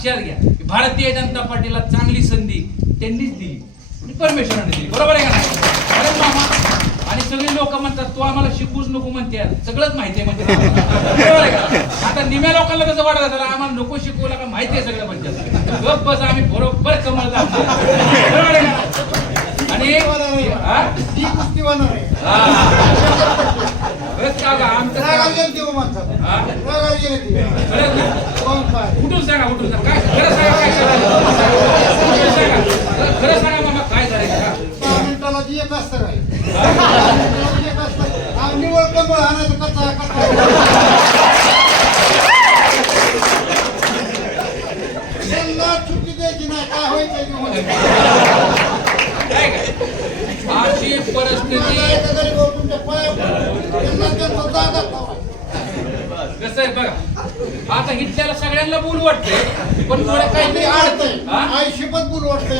लक्षात घ्या. की भारतीय जनता पार्टीला चांगली संधी त्यांनीच दिली. आणि परमेश्वराने दिली. बरोबर आहे का नाही? अरे मामा. आणि सगळी लोक म्हणतात तू आम्हाला शिकूच नको म्हणते. सगळंच माहिती आहे का? आता निम्या लोकांना कसं वाटत असेल आम्हाला नको शिकवलं का माहिती आहे सगळं म्हणतात गप बस आम्ही बरोबर कमळ दाखवतो. बरोबर आहे का? आणि? आमचं रागाला काय? गेली ती माणसाला. रागाला गेली ती. खरंच का? कोण काय? उठून सांगा उठून सांगा काय खरं सांगा काय उठून सांगा खरं सांगा मामा काय झालं का सहा मिनिटाला जी एक असतं काय? निव्वळ कमळ आणायचं कच्चा कच्चा. त्यांना सुट्टी द्यायची नाही काय व्हायचं काय? अशी परिस्थिती. त्यांना आहे बघा. आता हिटल्याला सगळ्यांना बोल वाटते पण थोडं काहीतरी? आई शिपत बोल ती.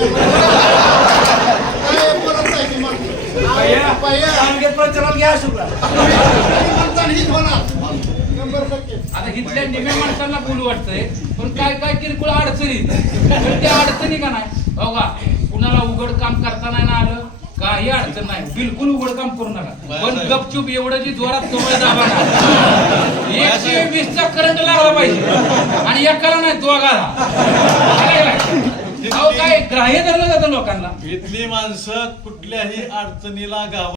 सांगेल प्रचाराला घ्या टक्के. आता हिथल्या निम्या माणसांना बोलू वाटतंय पण काय काय किरकोळ अडचणी पण त्या अडचणी का नाही? का कुणाला उघड काम करता नाही ना आलं काही अडचण नाही. बिलकुल उघड काम करू नका. पण गपचूप एवढं जी जोरात कमळ दाबा एकशे वीसचा करंट लागला पाहिजे. आणि एकाला नाही दोघाला. काय काय ग्राह्य धरलं जातं लोकांना? इथली माणसं कुठल्याही अडचणीला गाव